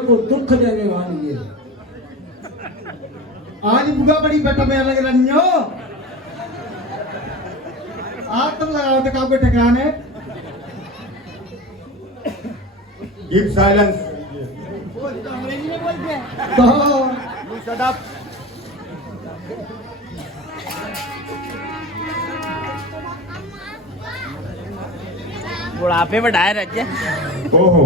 को दुख देने वाली है। आज बुआ बड़ी बेटा में लग रही हो। आज तुम लगाओ तो काबू ठिकाने। Keep silence. तो Shut up. बुढ़ापे में डाय रखे। ओहो,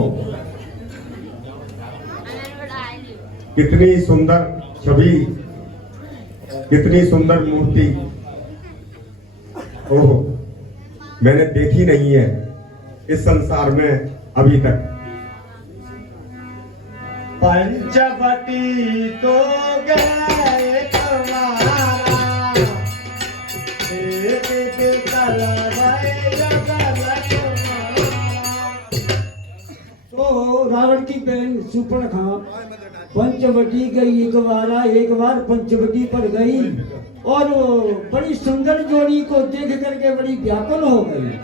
कितनी सुंदर छवि, कितनी सुंदर मूर्ति। ओहो, मैंने देखी नहीं है इस संसार में अभी तक। पंचवटी तो गए तुम्हारा एक एक तो रावण की बहन सुपर्णखा पंचवटी गई एक बार पंचवटी पर गई और बड़ी सुंदर जोड़ी को देख करके बड़ी व्याकुल हो गई।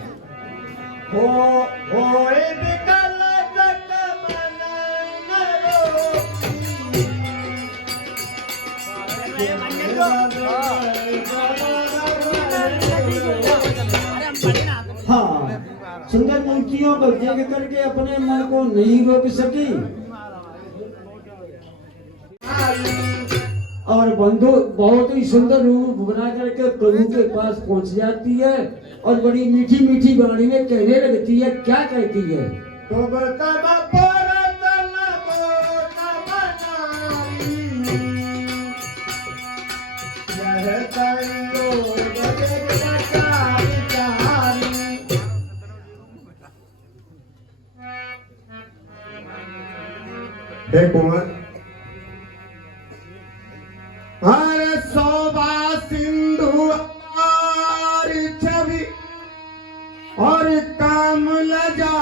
हाँ, सुंदर मूर्तियों को देख करके अपने मन को नहीं रोक सकी और बंधु बहुत ही सुंदर रूप बना करके प्रभु के पास पहुंच जाती है और बड़ी मीठी मीठी वाणी में कहने लगती है। क्या कहती है? हे कुंवर, हर शोभा सिंधु और छवि और काम लजा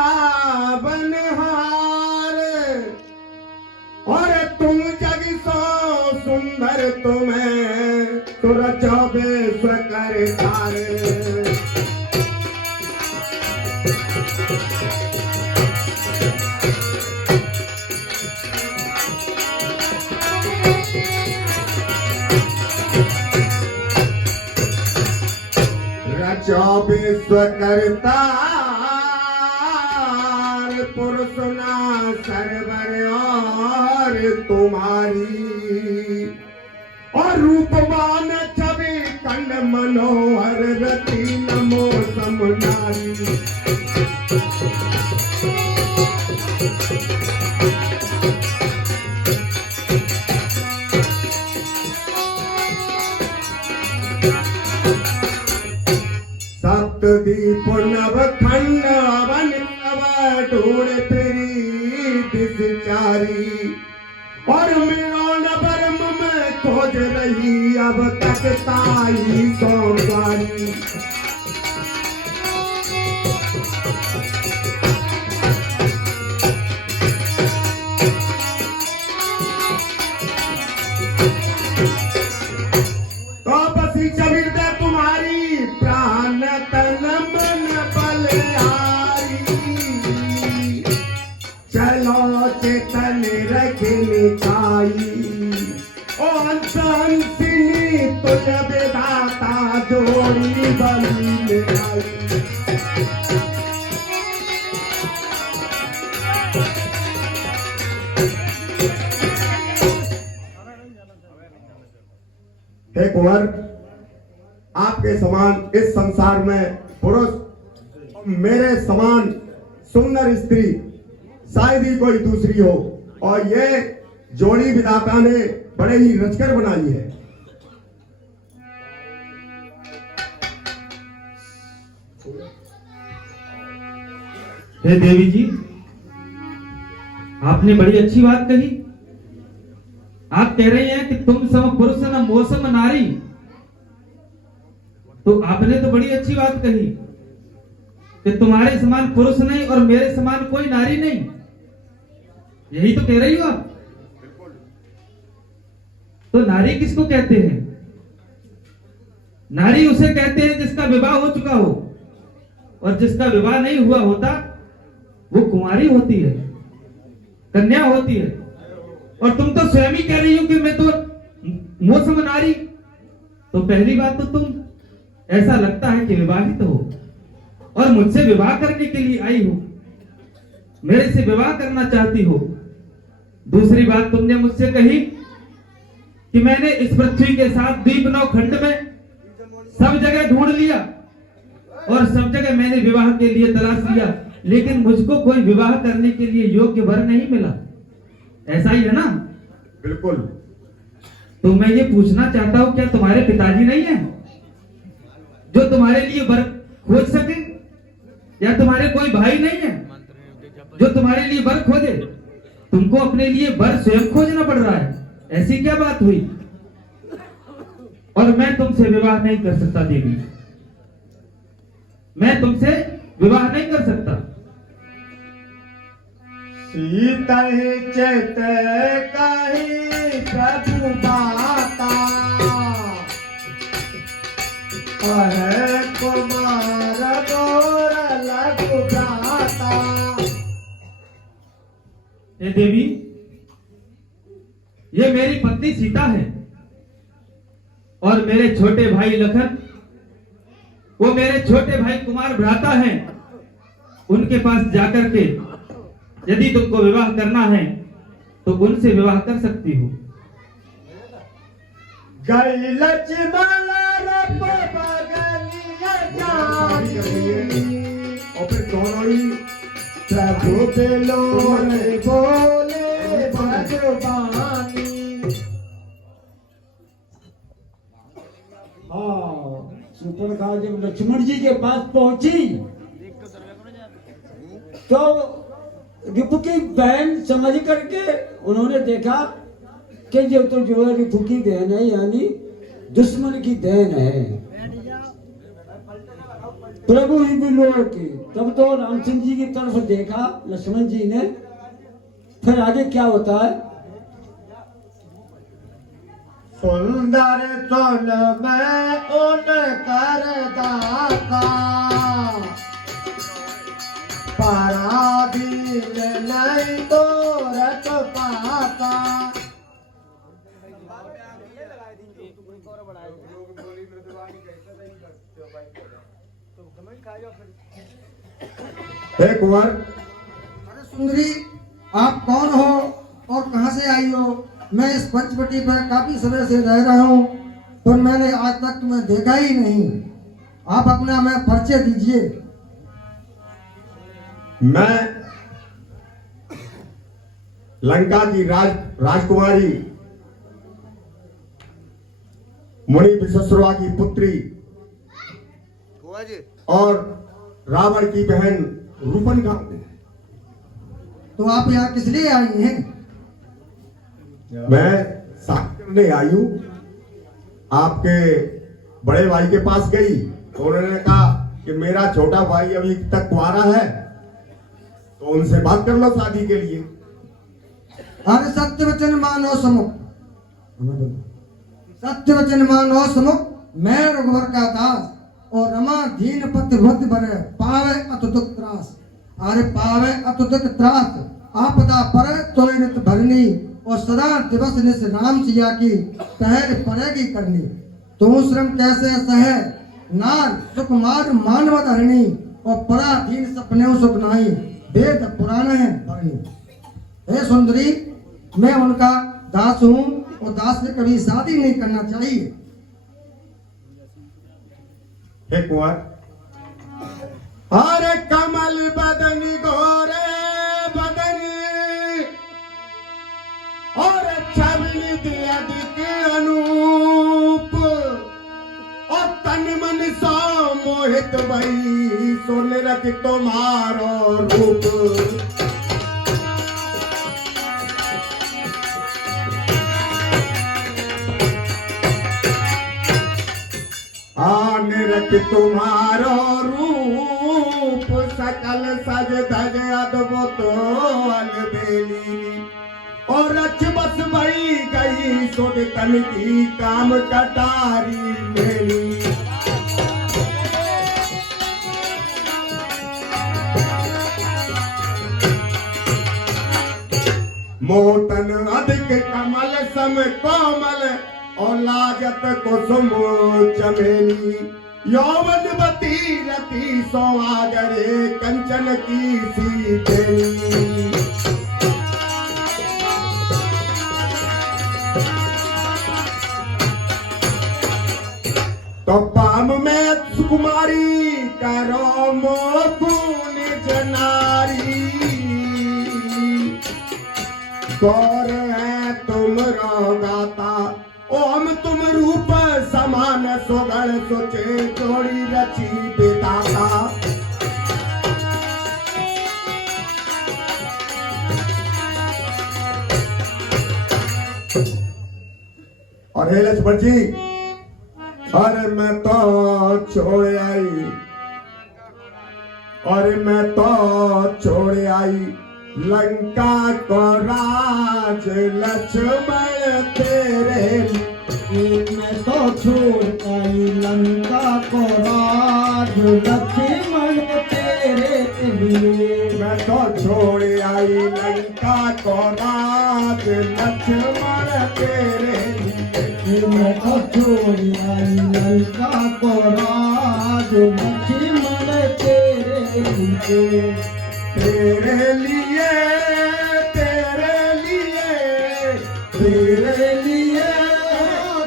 बनहार और तुम जग सो सुंदर तुम्हें तुर चौबे कर तारे। विश्व करता पुरुष ना सरवर और तुम्हारी और रूपवान छवि कंड मनोहर रति नमो समनारी। सप्तदीप नव खंड अवन नव ढूंढ फिरी दिशचारी और मेरो नबर में खोज रही अब तक ताई सोमवारी। तो बसी चविता तुम्हारी प्राण तन मन बलिहारी चलो चेतन रखनी खाई ओ हंसिनी तुझ विधाता जोड़ी बली में आई। हे कुंवर, आपके समान इस संसार में पुरुष मेरे समान सुंदर स्त्री शायद ही कोई दूसरी हो और ये जोड़ी विधाता ने बड़े ही रचकर बनाई है। हे देवी जी, आपने बड़ी अच्छी बात कही। आप कह रहे हैं कि तुम सम पुरुष न मौसम नारी, तो आपने तो बड़ी अच्छी बात कही कि तुम्हारे समान पुरुष नहीं और मेरे समान कोई नारी नहीं। यही तो कह रही हो आप। तो नारी किसको कहते हैं? नारी उसे कहते हैं जिसका विवाह हो चुका हो, और जिसका विवाह नहीं हुआ होता वो कुंवारी होती है, कन्या होती है। और तुम तो स्वयं ही कह रही हो कि मैं तो मौसम नारी। तो पहली बात तो तुम ऐसा लगता है कि विवाहित हो और मुझसे विवाह करने के लिए आई हो, मेरे से विवाह करना चाहती हो। दूसरी बात तुमने मुझसे कही कि मैंने इस पृथ्वी के साथ द्वीप नौ खंड में सब जगह ढूंढ लिया और सब जगह मैंने विवाह के लिए तलाश लिया, लेकिन मुझको कोई विवाह करने के लिए योग्य वर नहीं मिला। ऐसा ही है ना? बिल्कुल। तो मैं ये पूछना चाहता हूँ, क्या तुम्हारे पिताजी नहीं है जो तुम्हारे लिए वर खोज सके? या तुम्हारे कोई भाई नहीं है जो तुम्हारे लिए वर खोजे? तुमको अपने लिए वर स्वयं खोजना पड़ रहा है, ऐसी क्या बात हुई? और मैं तुमसे विवाह नहीं कर सकता देवी, मैं तुमसे विवाह नहीं कर सकता। शीतल चेत कही प्रभु बाता, अहे कुमार गोर लघु भ्राता। हे देवी, ये मेरी पत्नी सीता है और मेरे छोटे भाई लखन, वो मेरे छोटे भाई कुमार भ्राता हैं। उनके पास जाकर के यदि तुमको विवाह करना है तो उनसे विवाह कर सकती हो। गई लक्ष्मण रप बगलिया जानी, और फिर दोनों ही प्रभु बिलोरे बोले भगवानी। हाँ, सुपर्णखा जब लक्ष्मण जी के पास पहुंची तो रिपु की बहन समझ करके उन्होंने देखा कि जो तो जो है रिपु की बहन है, यानी दुश्मन की बहन है, प्रभु ही बिलो की। तब तो रामचंद्र जी की तरफ देखा लक्ष्मण जी ने। फिर आगे क्या होता है? सुंदर चोल में उन कर दाता, पराधीन नहीं तो रत पाता। हे कुंवर, अरे सुंदरी, आप कौन हो और कहां से आई हो? मैं इस पंचवटी पर काफी समय से रह रहा हूँ, पर मैंने आज तक तुम्हें देखा ही नहीं। आप अपना हमें परिचय दीजिए। मैं लंका की राजकुमारी मुनि विश्वश्रवा की पुत्री और रावण की बहन रूपनखा। तो आप यहाँ किस लिए आई हैं? मैं साथ करने आई हूँ। आपके बड़े भाई के पास गई तो उन्होंने कहा कि मेरा छोटा भाई अभी तक कुंवारा है, तो उनसे बात कर लो शादी के लिए। अरे सत्य वचन मानो समुख, सत्य वचन मानो समुख। मैं रघुवर का दास और रमा दीन पति भक्त भरे, पावे अतुदुख त्रास। अरे पावे अतुदुख त्रास, आपदा पर तो नित भरनी, और सदा दिवस निस राम सिया की पहल पड़ेगी करनी। तू श्रम कैसे सहे नार सुकुमार मानव धरणी, और पराधीन सपने सुख नाही, वेद पुराण है भरणी। हे सुंदरी, मैं उनका दास हूँ और दास से कभी शादी नहीं करना चाहिए। हे कुंवर, अरे कमल बदनी गोरे बदनी, और छवि अधिक अनूप, और तन मन सा मोहित भई, सोन रख तुम्हारो रूप। आन रख तुम्हारो रूप, सकल सज धज अद्भुत अलबेली, और रच बस भई गई सुध तन की काम कटारी मेली। मोत बदन अधिक कमल सम कोमल और लाजत कुसुम चमेली यौवनवती रति सौआगरे कंचन की सी बेली। तो पाम में सुकुमारी करो मोपुन जनारी गौर है तुम गाता ओम तुम रूप समान सुगण सोचे जोड़ी रची बेदाता। और हे लक्ष्मण जी, अरे मैं तो छोड़ आई, अरे मैं तो छोड़ आई लंका को राज लक्ष्मण तेरे। मैं तो छोड़ आई लंका को राज लक्ष्मण तेरे लिए। मैं तो छोड़ आई लंका को राज लक्ष्मण तेरे लिए। मैं तो छोड़ आई लंका को राज लक्ष्मण तेरे लिए। तेरे लिए तेरे लिए तेरे लिए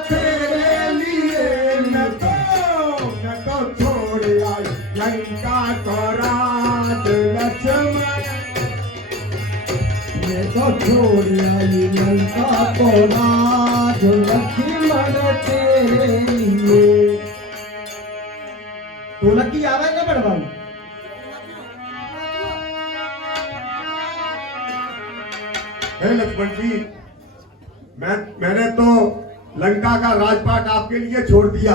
तेरे लिए मैं तो छोड़ आई लंका को राज लक्ष्मण। मैं तो छोड़ आई लंका को राज लक्ष्मण तेरे लिए। ढोलक की आवाज न बढ़वाई। हे लक्ष्मण जी, मैंने तो लंका का राजपाट आपके लिए छोड़ दिया।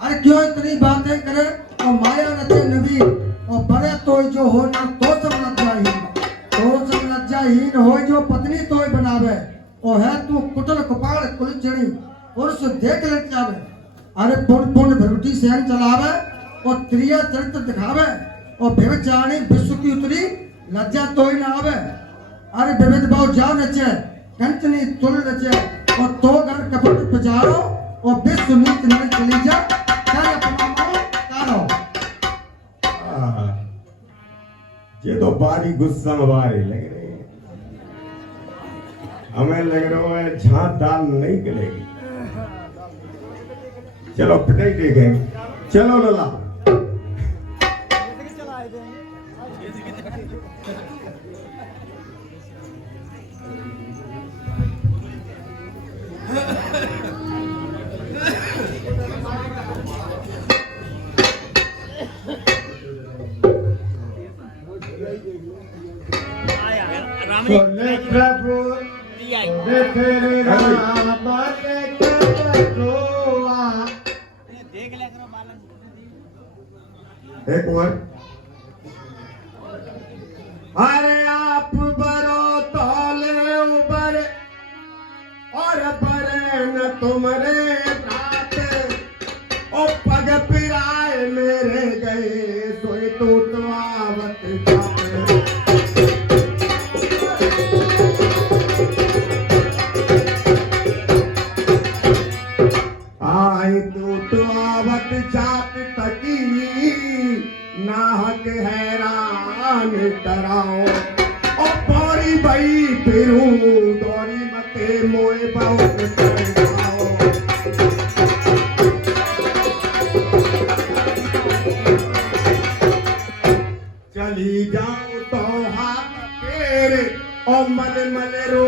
अरे क्यों इतनी बातें करे और माया रचे नबी और बड़े तो जो हो ना तो सब लज्जाहीन हो जो पत्नी तो बनावे और है तू कुटल कपाड़ कुलचड़ी पुरुष देख लट जावे। अरे पुन पुन भरुटी सहन चलावे और त्रिया चरित्र दिखावे और व्यभिचारिणी विश्व की उतरी लज्जा तो ही ना आवे। अरे विविध भाव जाओ नचे कंचनी तुल नचे और तो घर कपट पजारो और विश्व नीत नर चली जा कर अपना को कारो। ये तो बारी गुस्सा हमारे लग रहे हैं, हमें लग रहा है झांत दाल नहीं गलेगी। चलो पिटाई देखें, चलो लला। बोले प्रभु तेरे राम एक और अरे आप बरो तोले उबर और बरे न तुमरे रात ओ पग पिराए मेरे गए सोई तो आवत जाते। आए तो आवत जात तकी नाहक हैरान डराओ ओ पौड़ी बई फिरूं दौड़ी मते मोए बहुत डराओ। चली जाऊं तो हाथ तेरे ओ मल मल रो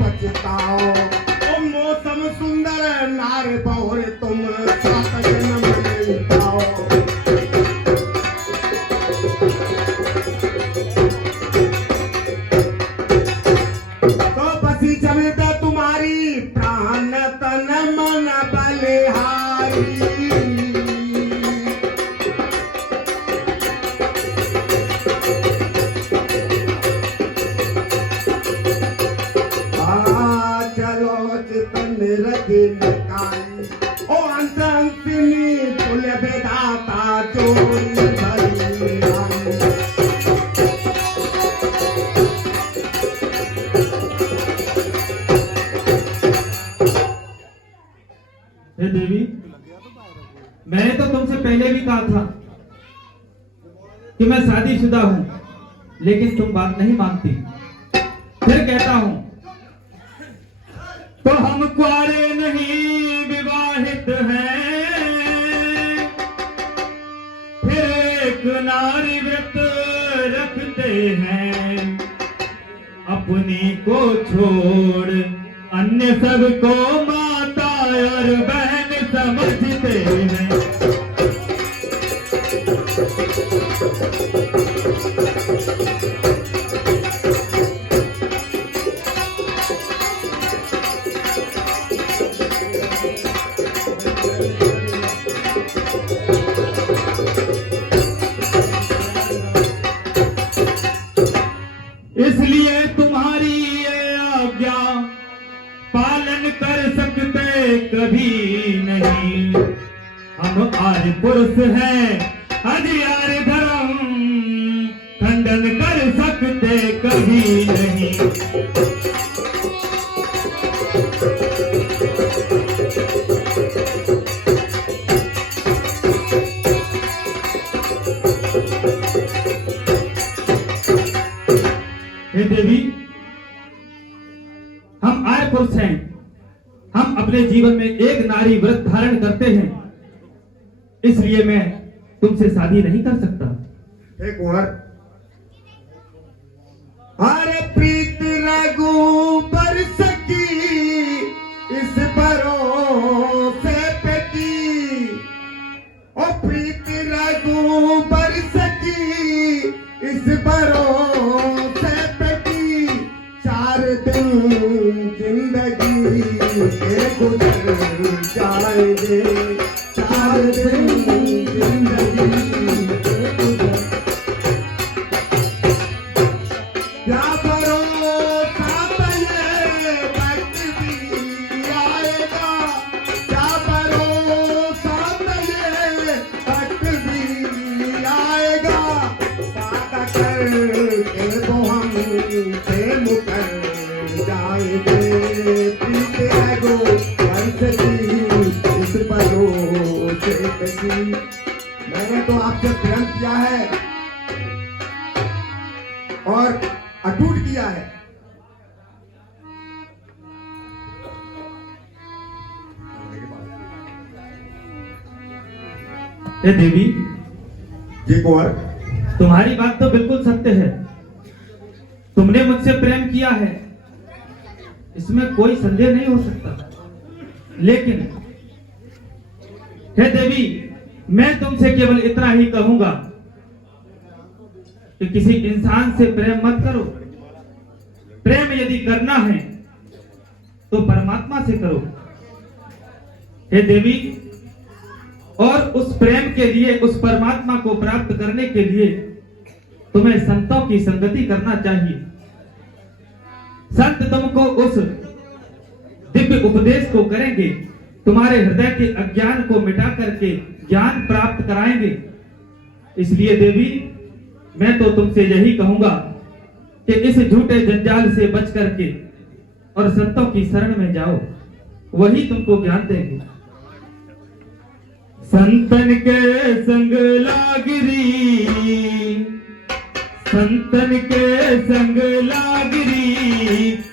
पछताओ ओ मौसम सुंदर नार बहुर तुम सात जन्म नहीं पाओ। तो बसी चलता तुम्हारी प्राण तन मन बलिहारी। चलो चितन रखी नकाई ओ अंत अंतिनी पुल बेदाता चोरी भरी आई। हे देवी, मैंने तो तुमसे पहले भी कहा था कि मैं शादीशुदा हूं, लेकिन तुम बात नहीं मानती। फिर कहता हूं तो हम कुआरे नहीं विवाहित हैं, फिर एक नारी व्रत रखते हैं, अपनी को छोड़ अन्य सबको माता और बहन समझते हैं। इसलिए तुम्हारी ये आज्ञा पालन कर सकते कभी नहीं। हम आर्य पुरुष हैं, अधिकार धर्म खंडन कर सकते कभी नहीं। हे देवी, हम आर्य पुरुष हैं, हम अपने जीवन में एक नारी व्रत धारण करते हैं, इसलिए मैं तुमसे शादी नहीं कर सकता। हे कुंवर, अरे प्रीत रघुबर सकी इस भरोसे पे की, ओ प्रीत रघुबर सकी इस भरोसे पे की, 4 दिन जिंदगी के गुजर जाएंगे, 4 दिन जिंदगी के गुजर। क्या भरोसा ये वक्त भी आएगा, क्या भरोसा ये वक्त भी आएगा, वादा करके वो हमसे मुकर जाएंगे, पीछे लगो इस भरोसे पे की। मैंने तो आपसे प्रेम किया है और अटूट किया है। हे देवी, जी कुंवर, तुम्हारी बात तो बिल्कुल सत्य है। तुमने मुझसे प्रेम किया है, इसमें कोई संदेह नहीं हो सकता। लेकिन हे देवी, मैं तुमसे केवल इतना ही कहूंगा कि किसी इंसान से प्रेम मत करो। प्रेम यदि करना है तो परमात्मा से करो। हे देवी, और उस प्रेम के लिए, उस परमात्मा को प्राप्त करने के लिए तुम्हें संतों की संगति करना चाहिए। संत तुमको उस दिव्य उपदेश को करेंगे, तुम्हारे हृदय के अज्ञान को मिटा करके ज्ञान प्राप्त कराएंगे। इसलिए देवी, मैं तो तुमसे यही कहूंगा कि इस झूठे जंजाल से बच करके और संतों की शरण में जाओ, वही तुमको ज्ञान देंगे। संतन के संग लागरी, संतन के संग लागरी,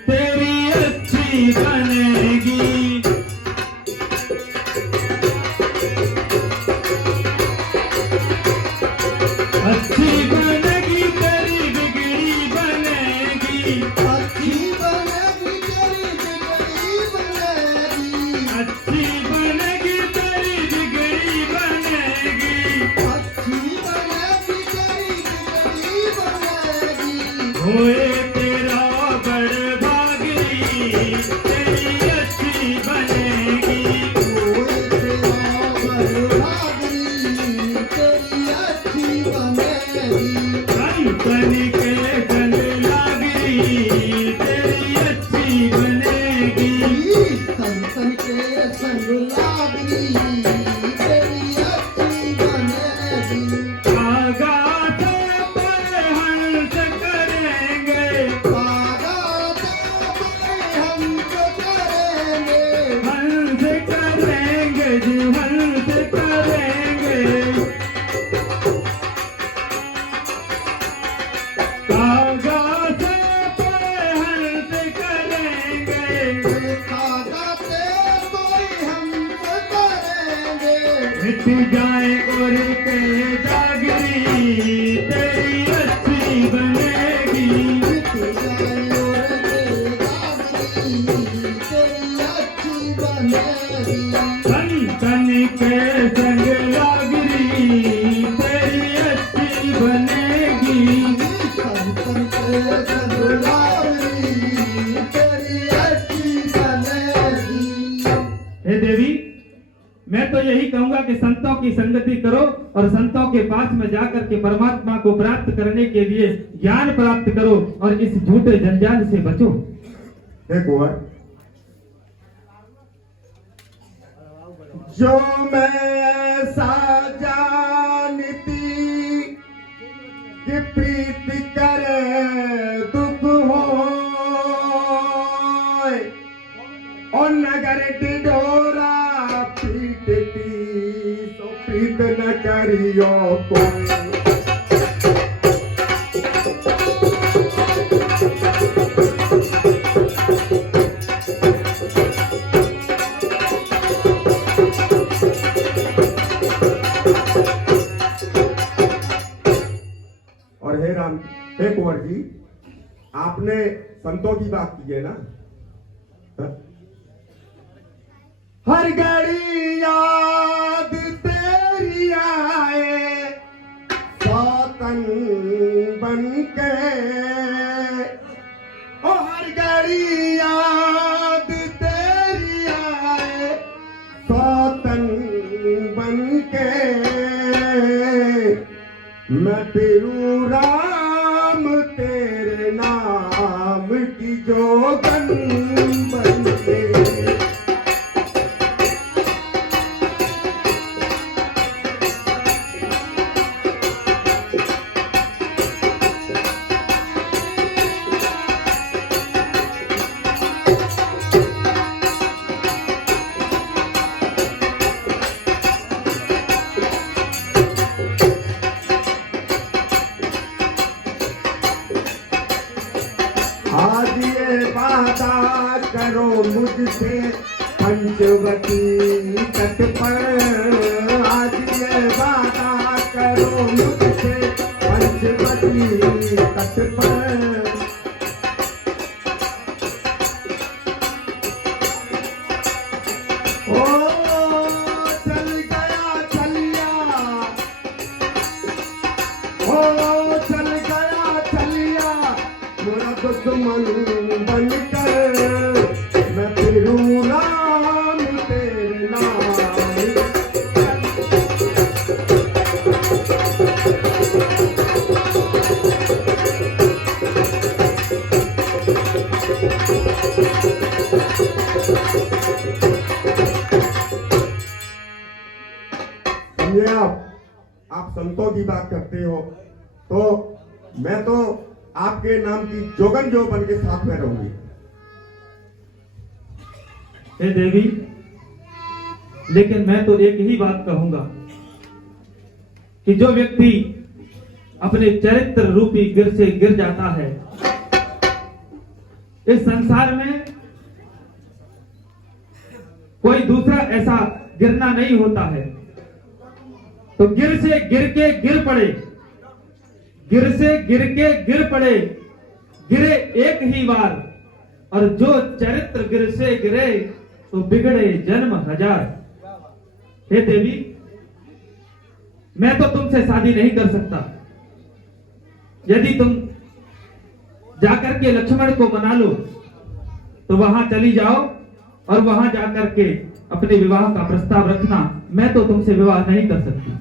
तेरी अच्छी बनेगी। अच्छी बनेगी तेरी बिगड़ी बनेगी, अच्छी बनेगी तेरी बिगड़ी बनेगी, अच्छी बनेगी तेरी बिगड़ी बनेगी, अच्छी बनेगी तेरी बिगड़ी बनेगी। होए तेरा बड़ भागरी, तेरी अच्छी बनेगी। कोई तेरा बरभागरी, तेरी अच्छी बनेगी। संतन के संग लागरी, तेरी अच्छी बनेगी। संतन के संग लागरी, तेरी अच्छी बनेगी। आगात पर हंस करेंगे, आगात पर हम जो करेंगे, हंस करेंगे, मिट जाए और के जागरी तेरी अच्छी बनेगी। मिट जाए और के जागरी तेरी अच्छी बनेगी। तन तन के संग लागरी तेरी अच्छी बनेगी। तन तन के संग लागरी तेरी अच्छी बनेगी। हे देवी, मैं तो यही कहूंगा कि संतों की संगति करो और संतों के पास में जाकर के परमात्मा को प्राप्त करने के लिए ज्ञान प्राप्त करो और इस झूठे जंजाल से बचो। हे कुंवर, जो मैं जानती कि प्रीत करे दुख हो और नगर ढिढोरा पीटती सो प्रीत न करियो कोई। और हे राम, हे कुंवर जी, आपने संतों की बात की है ना? हर घड़ी याद तेरी आए सौतन बन के, ओ हर घड़ी याद तेरी आए सौतन बन के। मैं फिरू राम तेरे नाम की जोगन बन के। आज ये वादा करो मुझसे पंचवटी तट पर। आज ये वादा करो मुझसे पंचवटी तट पर। ओ चल गया चलिया, ओ चल गया चलिया मेरा दुश्मन बनकर। मैं फिरूं राम तेरे नाम। समझे आप संतों की बात करते हो तो मैं तो आपके नाम की जोगन जो बन के साथ में रहूंगी। हे देवी, लेकिन मैं तो एक ही बात कहूंगा कि जो व्यक्ति अपने चरित्र रूपी गिर से गिर जाता है, इस संसार में कोई दूसरा ऐसा गिरना नहीं होता है। तो गिर से गिर के गिर पड़े, गिर से गिर के गिर पड़े, गिरे एक ही बार, और जो चरित्र गिर से गिरे तो बिगड़े जन्म हजार। हे देवी, मैं तो तुमसे शादी नहीं कर सकता। यदि तुम जाकर के लक्ष्मण को मना लो तो वहां चली जाओ और वहां जाकर के अपने विवाह का प्रस्ताव रखना। मैं तो तुमसे विवाह नहीं कर सकती।